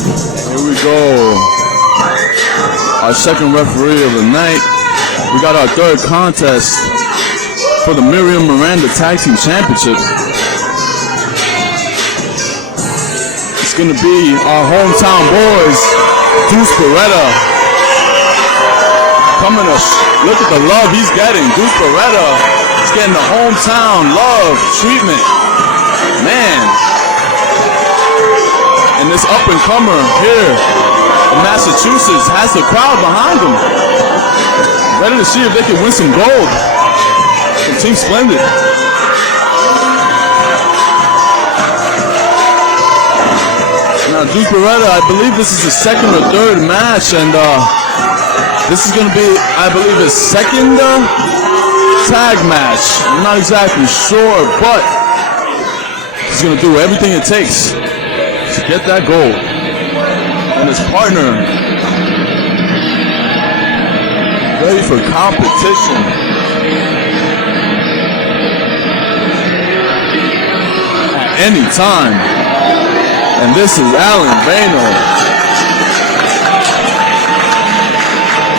Here we go. Our second referee of the night. We got our third contest for the Miriam Miranda Tag Team Championship. It's going to be our hometown boys, Duce Beretta. Coming to look at the love he's getting. Duce Beretta is getting the hometown love treatment. Man. And this up-and-comer here in Massachusetts has the crowd behind him. Ready to see if they can win some gold from Team Splendid. Now, Duce Beretta, I believe this is his second or third match, and this is going to be, I believe, his second tag match. I'm not exactly sure, but he's going to do everything it takes to get that gold. And his partner, ready for competition. At any time. And this is Allin Bayno.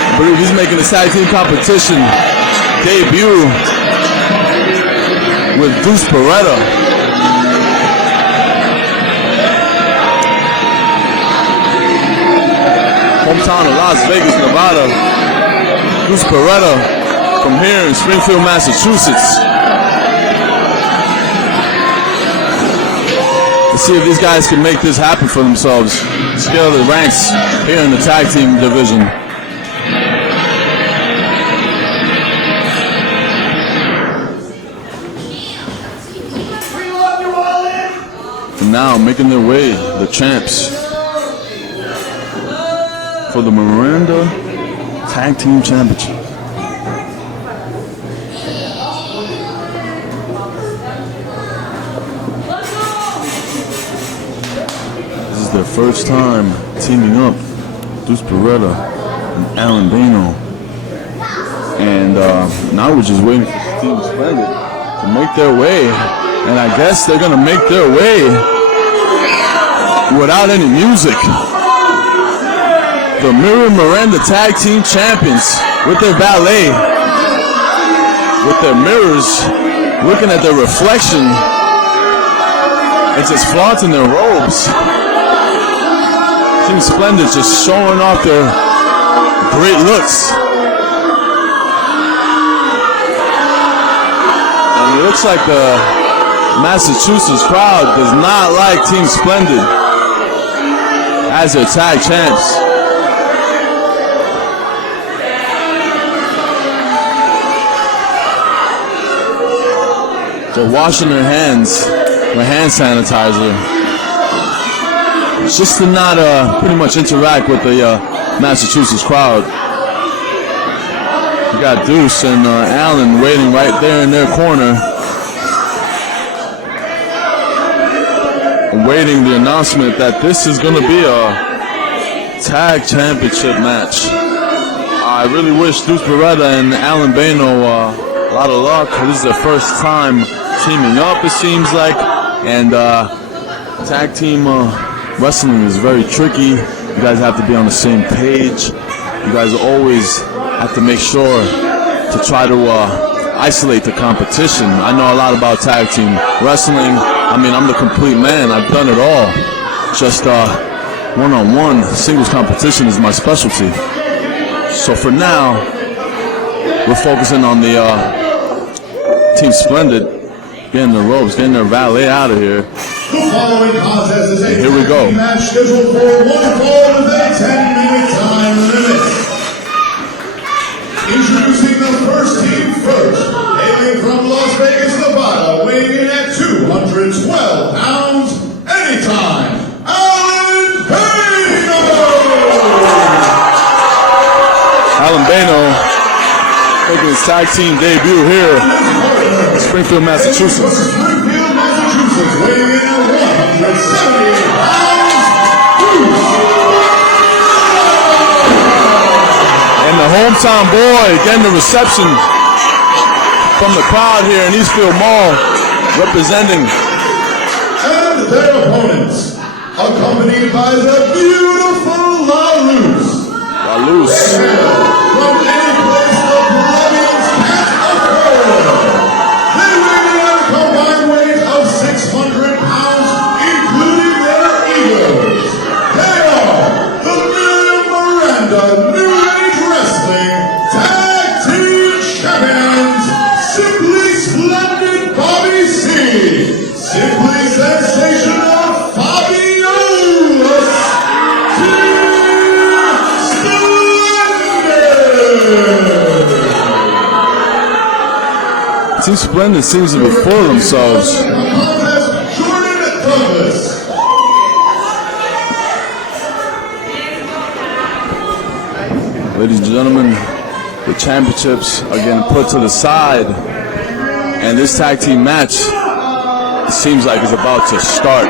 I believe he's making a tag team competition debut with Duce Beretta. Hometown of Las Vegas, Nevada. Duce Beretta from here in Springfield, Massachusetts. Let's see if these guys can make this happen for themselves. Scale the ranks here in the tag team division. And now making their way, the champs, for the Miranda Tag Team Championship. This is their first time teaming up, Duce Beretta and Allin Bayno. And now we're just waiting for Team Splendid to make their way. And I guess they're going to make their way without any music. The Miriam Miranda Tag Team Champions with their valet, with their mirrors, looking at their reflection and just flaunting their robes. Team Splendid just showing off their great looks. And it looks like the Massachusetts crowd does not like Team Splendid as their tag champs. They're washing their hands with hand sanitizer, just to not pretty much interact with the Massachusetts crowd. You got Duce and Allin waiting right there in their corner, awaiting the announcement that this is going to be a tag championship match. I really wish Duce Beretta and Allin Bayno a lot of luck. This is their first time teaming up, it seems like, and tag team wrestling is very tricky. You guys have to be on the same page. You guys always have to make sure to try to isolate the competition. I know a lot about tag team wrestling. I mean, I'm the complete man. I've done it all. Just one-on-one singles competition is my specialty. So for now, we're focusing on the Team Splendid, getting the ropes, getting their valet out of here. The following contest is a here we go. Match scheduled for one fall with a 10-minute time limit. Introducing the first team first, hailing from Las Vegas, Nevada, weighing in at 212 pounds, anytime, Allin Bayno! Allin Bayno making his tag team debut here in Springfield, Massachusetts. Springfield, Massachusetts, weighing in at 178 pounds, and the hometown boy getting the reception from the crowd here in Eastfield Mall, representing. And their opponents, accompanied by the Team Splendid seems to be full of themselves. Ladies and gentlemen, the championships are getting put to the side, and this tag team match seems like it's about to start.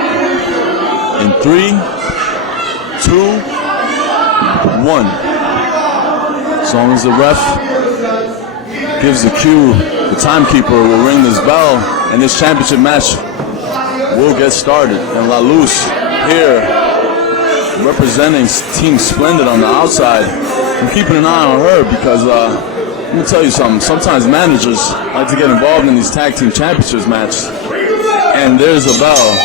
In 3, 2, 1. As long as the ref gives the cue, the timekeeper will ring this bell, and this championship match will get started. And Fabio-lous here, representing Team Splendid on the outside. I'm keeping an eye on her because, let me tell you something, sometimes managers like to get involved in these tag team championships matches, and there's a bell.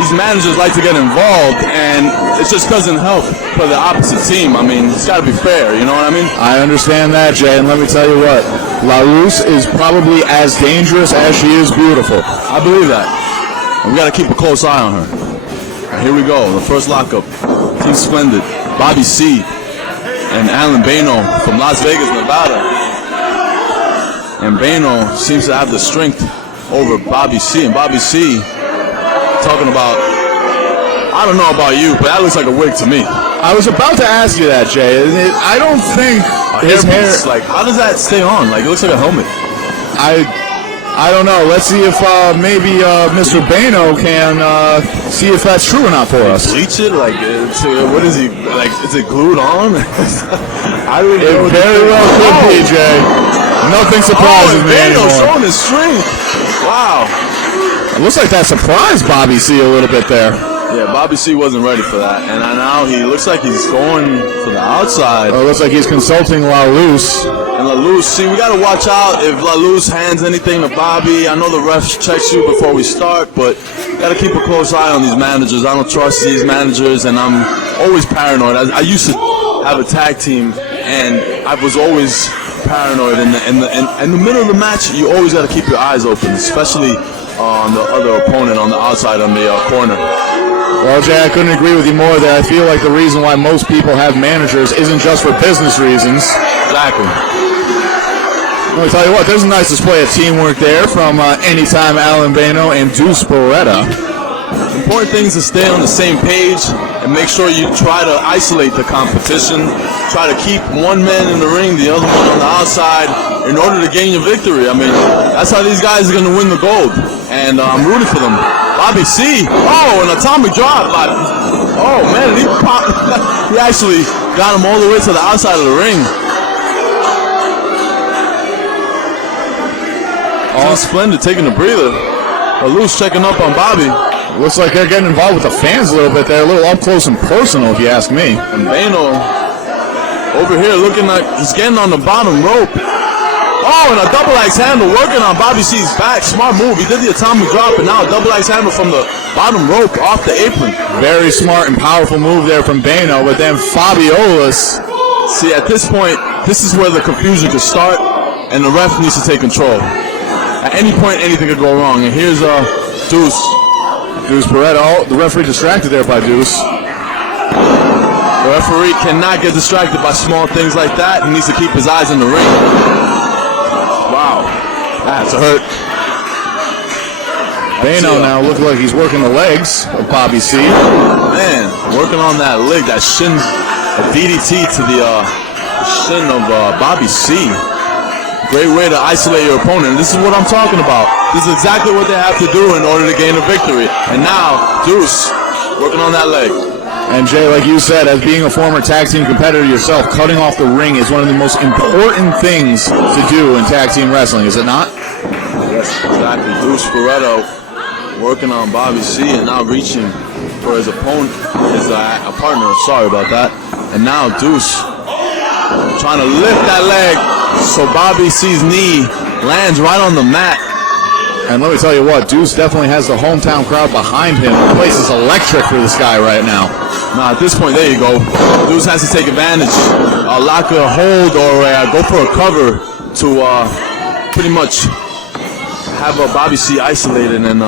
These managers like to get involved, and it just doesn't help for the opposite team. I mean, it's got to be fair, you know what I mean? I understand that, Jay, and let me tell you what, Fabio-lous is probably as dangerous as she is beautiful. I believe that. And we got to keep a close eye on her. Right, here we go, the first lockup. Team Splendid, Bobby C. and Allin Bayno from Las Vegas, Nevada. And Bayno seems to have the strength over Bobby C. And Bobby C, talking about, I don't know about you, but that looks like a wig to me. I was about to ask you that, Jay. I don't think his hair, like, how does that stay on? Like, it looks like a helmet. I don't know. Let's see if maybe Mr. Bayno can see if that's true or not for us. Bleach it? Like, what is he, like, is it glued on? I don't know. It very well could be, Jay. Nothing surprises me Bayno anymore. showing his strength. Wow. It looks like that surprised Bobby C a little bit there. Yeah, Bobby C wasn't ready for that, and now he looks like he's going for the outside. It looks like he's consulting Fabio-lous. And Fabio-lous, see, we got to watch out if Fabio-lous hands anything to Bobby. I know the ref checks you before we start, but got to keep a close eye on these managers. I don't trust these managers, and I'm always paranoid. I used to have a tag team, and I was always paranoid. In the middle of the match, you always got to keep your eyes open, especially on the other opponent on the outside on the corner. Well, Jay, I couldn't agree with you more there. I feel like the reason why most people have managers isn't just for business reasons. Exactly. Let me tell you what, there's a nice display of teamwork there from Anytime Allin Bayno and Duce Beretta. The important thing is to stay on the same page and make sure you try to isolate the competition. Try to keep one man in the ring, the other one on the outside, in order to gain your victory. I mean, that's how these guys are going to win the gold, and I'm rooting for them. Bobby C. Oh, an atomic drop. Oh, man, he popped. He actually got him all the way to the outside of the ring. All Splendid taking a breather. Fabio-lous checking up on Bobby. Looks like they're getting involved with the fans a little bit there, a little up close and personal, if you ask me. And Bayno over here looking like he's getting on the bottom rope. Oh, and a double axe handle working on Bobby C's back. Smart move. He did the atomic drop, and now a double axe handle from the bottom rope off the apron. Very smart and powerful move there from Bayno, but then Fabio-lous. See, at this point, this is where the confusion could start, and the ref needs to take control. At any point, anything could go wrong. And here's Duce. Duce Beretta. Oh, the referee distracted there by Duce. The referee cannot get distracted by small things like that. He needs to keep his eyes in the ring. Wow, that's a hurt. Bayno now looking like he's working the legs of Bobby C. Man, working on that leg, that shin, a DDT to the shin of Bobby C. Great way to isolate your opponent. And this is what I'm talking about. This is exactly what they have to do in order to gain a victory. And now, Duce working on that leg. And Jay, like you said, as being a former tag team competitor yourself, cutting off the ring is one of the most important things to do in tag team wrestling, is it not? Yes, exactly. Duce Beretta working on Bobby C and now reaching for his opponent, his partner. Sorry about that. And now Duce trying to lift that leg so Bobby C's knee lands right on the mat. And let me tell you what, Duce definitely has the hometown crowd behind him. The place is electric for this guy right now. Now at this point, there you go. Duce has to take advantage, lock a hold or go for a cover to pretty much have Bobby C isolated and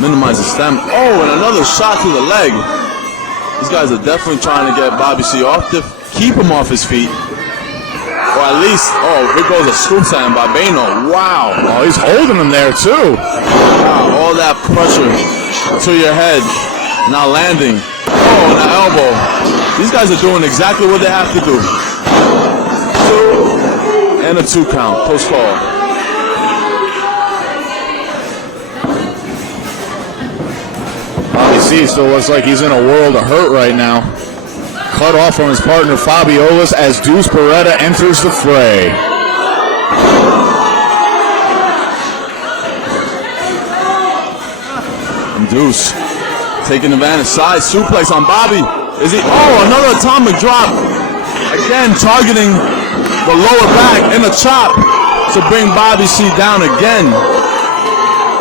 minimize the stamina. Oh, and another shot to the leg. These guys are definitely trying to get Bobby C off keep him off his feet. Or at least, here goes a scoop slam by Bayno. Wow. Oh, he's holding him there too. Wow, all that pressure to your head. Now landing. Oh, and an elbow. These guys are doing exactly what they have to do. 2 and a 2 count. Post fall. Bobby C still looks like he's in a world of hurt right now. Cut off from his partner Fabio-lous as Duce Beretta enters the fray. And Duce taking advantage. Side suplex on Bobby. Is he? Oh, another atomic drop. Again, targeting the lower back and a chop to bring Bobby C down again.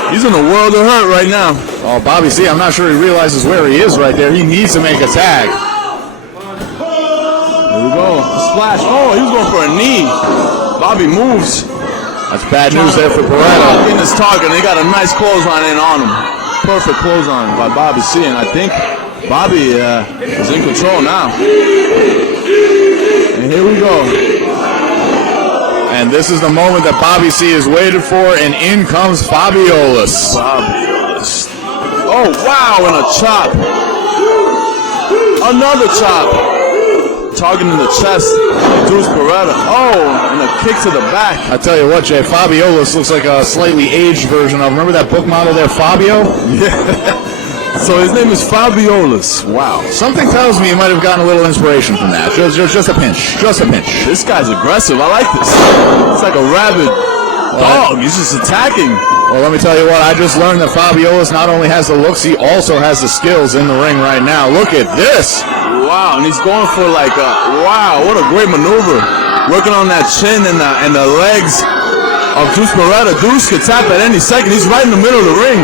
He's in a world of hurt right now. Oh, Bobby C, I'm not sure he realizes where he is right there. He needs to make a tag. Here we go. Splash. Oh, he was going for a knee. Bobby moves. That's bad news there for Beretta. In his target, and he got a nice clothesline in on him. Perfect clothesline by Bobby C, and I think Bobby is in control now. And here we go. And this is the moment that Bobby C has waited for, and in comes Fabio-lous. Oh, wow, and a chop. Another chop. Targeting the chest, Duce Beretta. Oh, and a kick to the back. I tell you what, Jay, Fabio-lous looks like a slightly aged version of, remember that book model there, Fabio? Yeah. So his name is Fabio-lous. Wow. Something tells me you might have gotten a little inspiration from that. Just a pinch. Just a pinch. This guy's aggressive. I like this. It's like a rabid dog. He's just attacking. Well, let me tell you what, I just learned that Fabio-lous not only has the looks, he also has the skills in the ring right now. Look at this. Wow, and he's going for like a, wow, what a great maneuver. Working on that chin and the legs of Duce Beretta. Duce could tap at any second. He's right in the middle of the ring.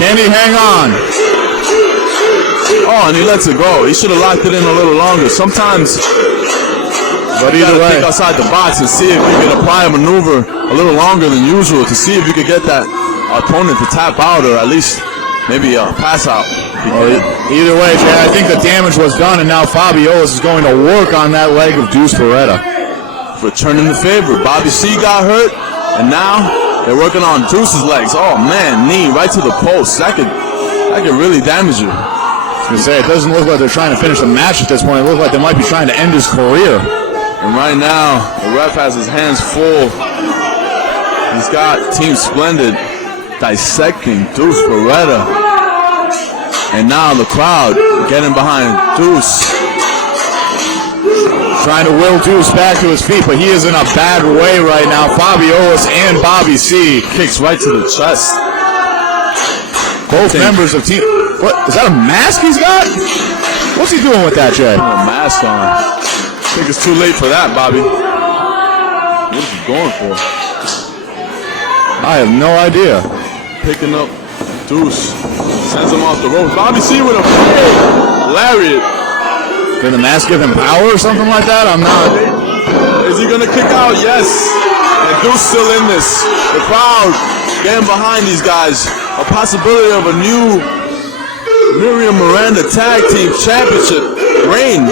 Can he hang on? Oh, and he lets it go. He should have locked it in a little longer. Sometimes, but either way, think outside the box and see if you can apply a maneuver a little longer than usual to see if you could get that opponent to tap out or at least maybe pass out. Either way, Jay, I think the damage was done, and now Fabio-lous is going to work on that leg of Duce Beretta. Returning the favor. Bobby C got hurt, and now they're working on Duce's legs. Oh man, knee right to the post. That could really damage you. I was going to say, it doesn't look like they're trying to finish the match at this point. It looks like they might be trying to end his career. And right now, the ref has his hands full. He's got Team Splendid dissecting Duce Beretta. And now the crowd getting behind Duce. Trying to will Duce back to his feet, but he is in a bad way right now. Fabio-lous and Bobby C. Kicks right to the chest. Both members of Team... What? Is that a mask he's got? What's he doing with that, Jay? A mask on. I think it's too late for that, Bobby. What is he going for? I have no idea. Picking up Duce. Sends him off the rope. Bobby C with a big lariat. Did the mask give him power or something like that? I'm not. Is he going to kick out? Yes. And Duce still in this. The crowd getting behind these guys. A possibility of a new Miriam Miranda Tag Team Championship reign.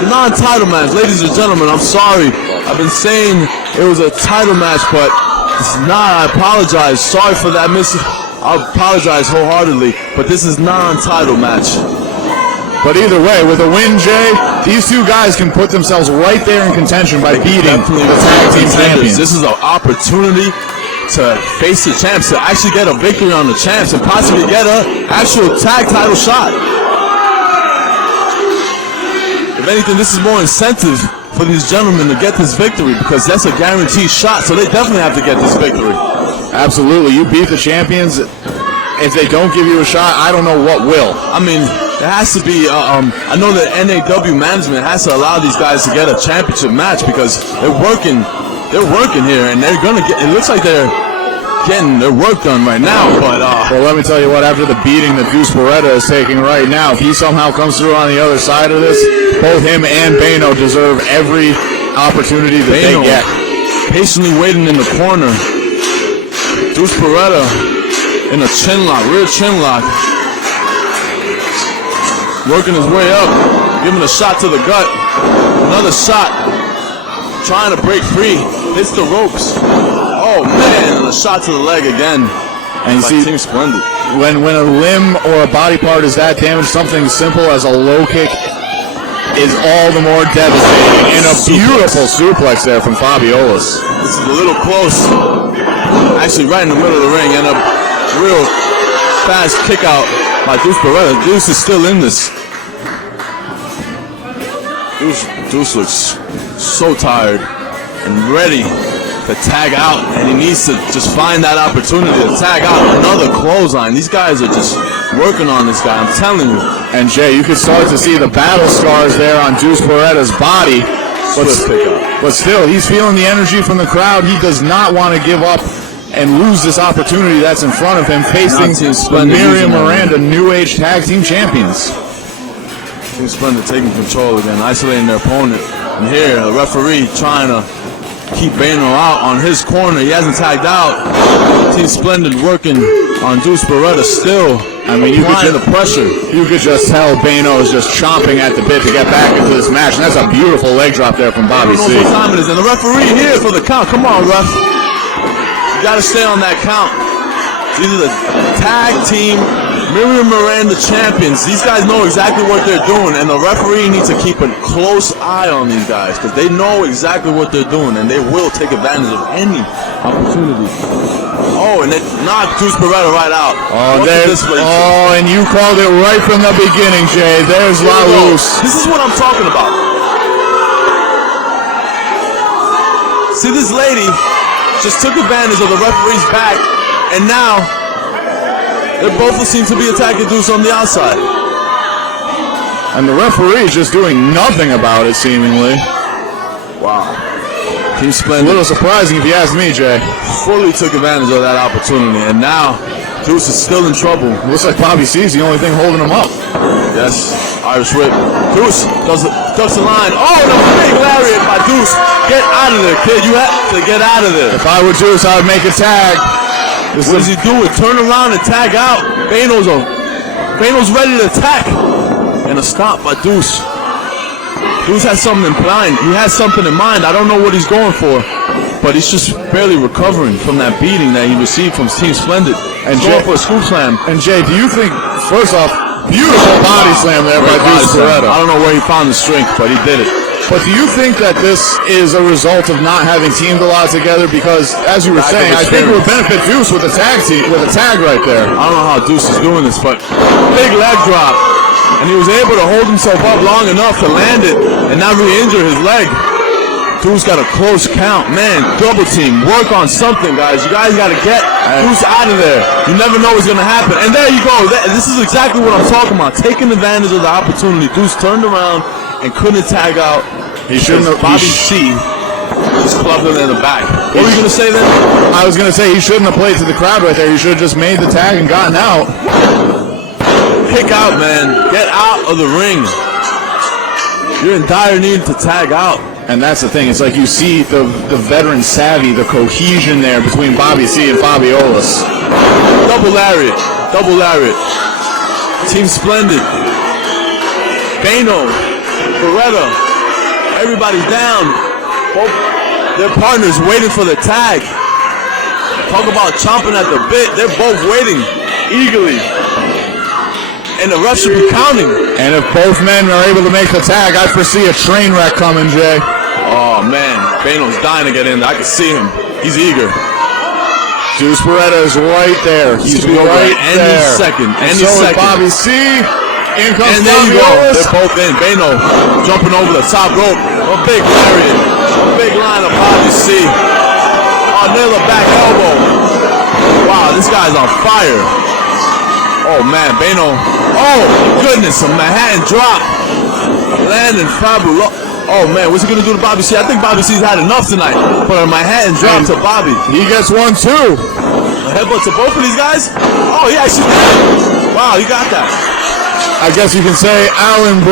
A non-title match. Ladies and gentlemen, I'm sorry. I've been saying it was a title match, but it's not. I apologize. Sorry for that miss. I apologize wholeheartedly, but this is non-title match. But either way, with a win, Jay, these two guys can put themselves right there in contention by beating the tag team champions. This is an opportunity to face the champs, to actually get a victory on the champs, and possibly get an actual tag title shot. If anything, this is more incentive for these gentlemen to get this victory because that's a guaranteed shot, so they definitely have to get this victory. Absolutely. You beat the champions. If they don't give you a shot, I don't know what will. I mean, there has to be, I know that NAW management has to allow these guys to get a championship match because they're working here, and they're going to get, it looks like they're getting their work done right now, but well, let me tell you what, after the beating that Duce Beretta is taking right now, if he somehow comes through on the other side of this, both him and Bayno deserve every opportunity that Bayno they get. Patiently waiting in the corner. Duce Beretta in a chin lock, rear chin lock. Working his way up. giving a shot to the gut. Another shot. Trying to break free. Hits the ropes. Oh man, and a shot to the leg again. And you see, Team Splendid. When a limb or a body part is that damaged, something simple as a low kick is all the more devastating. And a beautiful suplex there from Fabio-lous. This is a little close. Actually, right in the middle of the ring, and a real fast kick out by Duce Beretta. Duce is still in this. Duce looks so tired and ready to tag out, and he needs to just find that opportunity to tag out. Another clothesline. These guys are just working on this guy, I'm telling you. And Jay, you can start to see the battle scars there on Duce Beretta's body. But still, he's feeling the energy from the crowd. He does not want to give up and lose this opportunity that's in front of him, facing the Miriam Miranda New Age Tag Team Champions. Team Splendid taking control again, isolating their opponent. And here, the referee trying to keep Bayno out on his corner. He hasn't tagged out. Team Splendid working on Duce Beretta still. I mean, you could just tell Bayno is just chomping at the bit to get back into this match. And that's a beautiful leg drop there from Bobby C. I don't know what time it is. And the referee here for the count. Come on, ref. You got to stay on that count. These are the tag team Miriam Miranda champions. These guys know exactly what they're doing, and the referee needs to keep a close eye on these guys because they know exactly what they're doing, and they will take advantage of any opportunity. Oh, and they knocked Duce Beretta right out. And you called it right from the beginning, Jay. There's Fabio-lous. This is what I'm talking about. See, this lady just took advantage of the referee's back, and now they both seem to be attacking Duce on the outside. And the referee is just doing nothing about it, seemingly. Wow. Team Splendid. It's a little surprising if you ask me, Jay. Fully took advantage of that opportunity, and now Duce is still in trouble. Looks like Bobby C is the only thing holding him up. Yes, Irish whip. Duce ducks the line. Oh, and a big lariat by Duce. Get out of there, kid. You have to get out of there. If I were Duce, I would make a tag. What is he doing? Turn around and tag out. Bayno's ready to attack. And a stop by Duce. Duce has something in mind. He has something in mind. I don't know what he's going for, but he's just barely recovering from that beating that he received from Team Splendid. And going for a scoop slam. And Jay, do you think, first off, beautiful body slam there by Duce Beretta. I don't know where he found the strength, but he did it. But do you think that this is a result of not having teamed a lot together? Because, as you were saying, I think it would benefit Duce with a tag right there. I don't know how Duce is doing this, but big leg drop. And he was able to hold himself up long enough to land it and not re-injure his leg. Duce got a close count. Man, double team. Work on something, guys. You guys got to get Duce out of there. You never know what's going to happen. And there you go. This is exactly what I'm talking about. Taking advantage of the opportunity. Duce turned around and couldn't tag out. He shouldn't have. Bobby C just clubbed him in the back. What were you going to say then? I was going to say he shouldn't have played to the crowd right there. He should have just made the tag and gotten out. Kick out, man. Get out of the ring. You're in dire need to tag out. And that's the thing. It's like you see the veteran savvy, the cohesion there between Bobby C and Fabio-lous. Double lariat. Double lariat. Team Splendid. Bayno. Beretta. Everybody's down. Both their partners waiting for the tag. Talk about chomping at the bit. They're both waiting eagerly. And the ref should be counting. And if both men are able to make the tag, I foresee a train wreck coming, Jay. Oh, man. Bayno's dying to get in there. I can see him. He's eager. Duce Beretta is right there. He's right there. Any second. Any second. Bobby C. In comes and there you go. Fabio-lous. They're both in. Bayno jumping over the top rope. A big lariat. A big line of Bobby C. Oh, nail a back elbow. Wow, this guy's on fire. Oh, man. Bayno. Oh, goodness. A Manhattan drop. Landing Fabio-lous. Oh, man. What's he going to do to Bobby C? I think Bobby C's had enough tonight. But a Manhattan drop to Bobby. He gets one, too. A headbutt to both of these guys? Oh, he actually did. Wow, he got that. I guess you can say Allin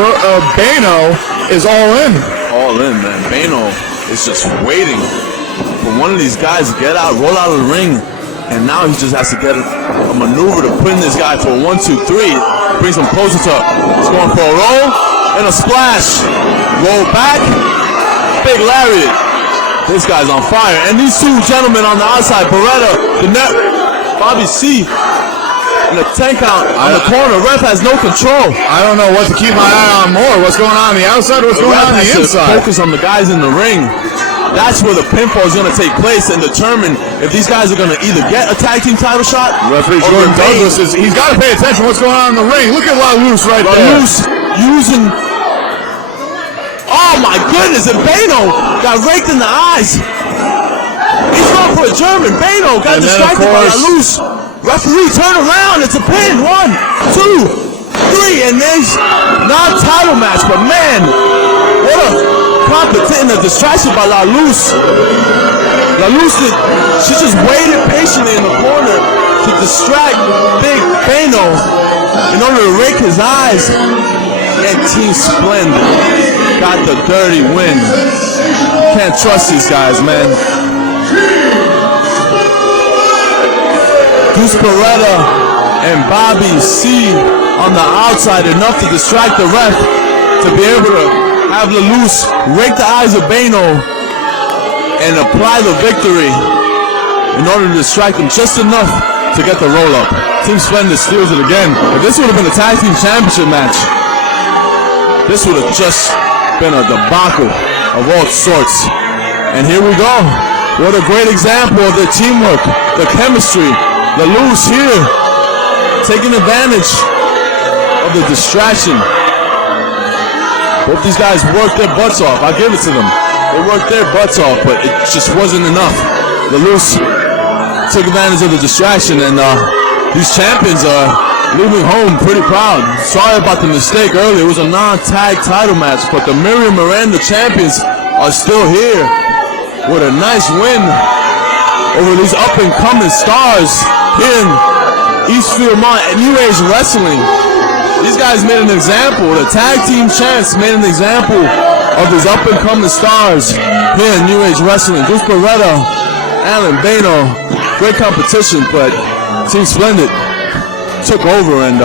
Bayno is all in. All in, man. Bayno is just waiting for one of these guys to get out, roll out of the ring, and now he just has to get a maneuver to pin this guy for a 1, 2, 3. Brings him closer to. He's going for a roll. and a splash. Roll back. Big lariat. This guy's on fire. And these two gentlemen on the outside, Beretta, the net, Bobby C, and a 10 count on the corner. Ref has no control. I don't know what to keep my eye on more. What's going on the outside or what's going on the inside? Focus on the guys in the ring. That's where the pinfall is going to take place and determine if these guys are going to either get a tag team title shot. Referee Jordan Douglas he's got to pay attention to what's going on in the ring. Look at Fabio-lous right there. Fabio-lous using. Oh my goodness! And Bayno got raked in the eyes. He's going for a German. Bayno got distracted by Fabio-lous. Referee, turn around. It's a pin. 1, 2, 3, and there's not a title match. But man, what a competition, a distraction by Fabio-lous. Fabio-lous, she just waited patiently in the corner to distract Big Bayno in order to rake his eyes. And Team Splendid got the dirty win. Can't trust these guys, man. Duce Beretta and Bobby C on the outside, enough to distract the ref to be able to have Fabio-lous rake the eyes of Bayno and apply the victory in order to distract him just enough to get the roll-up. Team Splendid steals it again. If this would have been a tag team championship match, this would have just been a debacle of all sorts. And here we go. What a great example of their teamwork, the chemistry. Fabio-lous here, taking advantage of the distraction. Both these guys worked their butts off. I'll give it to them. They worked their butts off, but it just wasn't enough. Fabio-lous took advantage of the distraction, and these champions are leaving home pretty proud. Sorry about the mistake earlier. It was a non-tag title match, but the Miriam Miranda champions are still here with a nice win over these up-and-coming stars here in Eastfield Mont and New Age Wrestling. These guys made an example. The tag team champs made an example of these up-and-coming stars here in New Age Wrestling. Duce Beretta, Allin Bayno, great competition, but Team Splendid took over and